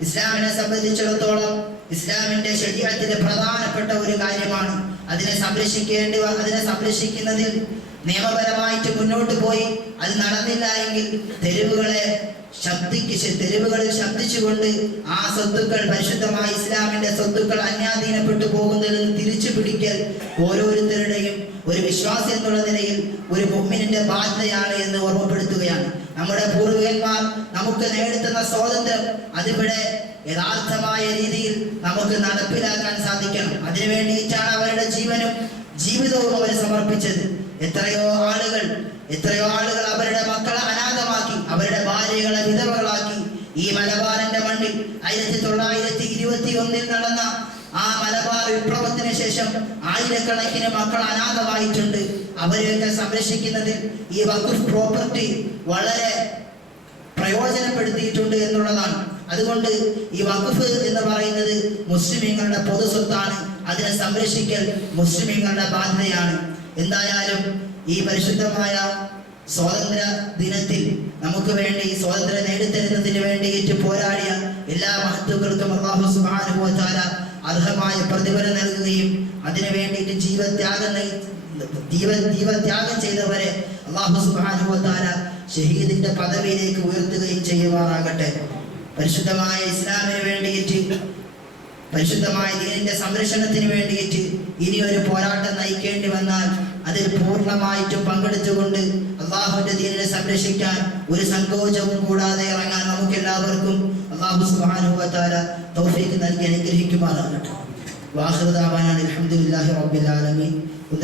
[SPEAKER 1] ഇസ്ലാമിനെ സംബന്ധിച്ചിടത്തോളം ഇസ്ലാമിന്റെ ശരീരത്തിലെ പ്രധാനപ്പെട്ട ഒരു കാര്യമാണ്. അതിനെ സംരക്ഷിക്കേണ്ടി അതിനെ സംരക്ഷിക്കുന്നതിൽ നിയമപരമായിട്ട് മുന്നോട്ട് പോയി. അത് നടന്നില്ല എങ്കിൽ തെരുവുകളെ ശബ്ദിക്ക് തെരുവുകളിൽ ശബ്ദിച്ചുകൊണ്ട് ആ സ്വത്തുക്കൾ പരിശുദ്ധമായ ഇസ്ലാമിന്റെ സ്വത്തുക്കൾ അന്യാധീനപ്പെട്ടു പോകുന്നതിൽ നിന്ന് തിരിച്ചു പിടിക്കൽ ഓരോരുത്തരുടെയും ഒരു വിശ്വാസം എന്നുള്ള നിലയിൽ ഒരു മുമ്മിനിന്റെ ബാധ്യതയാണ് എന്ന് ഓർമ്മപ്പെടുത്തുകയാണ്. നമ്മുടെ പൂർവികന്മാർ നമുക്ക് നേടിത്തുന്ന സ്വാതന്ത്ര്യം അതിവിടെ യഥാർത്ഥമായ രീതിയിൽ നമുക്ക് നടപ്പിലാക്കാൻ സാധിക്കണം. അതിനു വേണ്ടിയിട്ടാണ് അവരുടെ ജീവനും ജീവിതവും അവർ സമർപ്പിച്ചത്. എത്രയോ ആളുകൾ എത്രയോ ആളുകൾ അവരുടെ മക്കളെ അനാഥമാക്കി അവരുടെ ഭാര്യകളെ വിധവകളാക്കി ഈ മലബാറിന്റെ മണ്ണിൽ ആയിരത്തി തൊള്ളായിരത്തി ഇരുപത്തി ഒന്നിൽ നടന്ന ആ മലബാർ വിപ്ലവത്തിന് ശേഷം ആയിരക്കണക്കിന് മക്കൾ അനാഥമായിട്ടുണ്ട്. അവരെയൊക്കെ സംരക്ഷിക്കുന്നതിൽ ഈ വഖഫ് പ്രോപ്പർട്ടി വളരെ പ്രയോജനപ്പെടുത്തിയിട്ടുണ്ട് എന്നുള്ളതാണ്. അതുകൊണ്ട് ഈ വഖഫ് എന്ന് പറയുന്നത് മുസ്ലിമീങ്ങളുടെ പൊതു സ്വത്താണ് അതിനെ സംരക്ഷിക്കൽ മുസ്ലിമീങ്ങളുടെ ബാധ്യതയാണ്. എന്തായാലും ഈ പരിശുദ്ധമായ സ്വാതന്ത്ര്യ ദിനത്തിൽ നമുക്ക് വേണ്ടി സ്വാതന്ത്ര്യം നേടിത്തരുന്നതിന് വേണ്ടിയിട്ട് പോരാടിയ എല്ലാ മഹത്വക്കൾക്കും അള്ളാഹു തആല അർഹമായ പ്രതിഫലം നൽകുകയും അതിനു വേണ്ടിയിട്ട് ജീവത്യാഗം ജീവ ജീവത്യാഗം ചെയ്തവരെ അള്ളാഹു തആല ഷഹീദിന്റെ പദവിയിലേക്ക് ഉയർത്തുകയും ചെയ്യുമാറാകട്ടെ. പരിശുദ്ധമായ ഇസ്ലാമിന് വേണ്ടിയിട്ട് പരിശുദ്ധമായ ദീനിന്റെ സംരക്ഷണത്തിന് വേണ്ടിയിട്ട് ഇനി ഒരു പോരാട്ടം നയിക്കേണ്ടി വന്നാൽ അതിൽ പൂർണമായിട്ടും പങ്കെടുത്തുകൊണ്ട് അള്ളാഹുവിന്റെ ദീനിനെ സംരക്ഷിക്കാൻ ഒരു സങ്കോചവും കൂടാതെ ഇറങ്ങാൻ നമുക്ക് എല്ലാവർക്കും അള്ളാഹു തആല തൗഫീഖ് നൽകി അനുഗ്രഹിക്കുമാറാകട്ടെ. വാഹൃദാവാനാണ് അൽഹംദുലില്ലാഹി റബ്ബിൽ ആലമീൻ.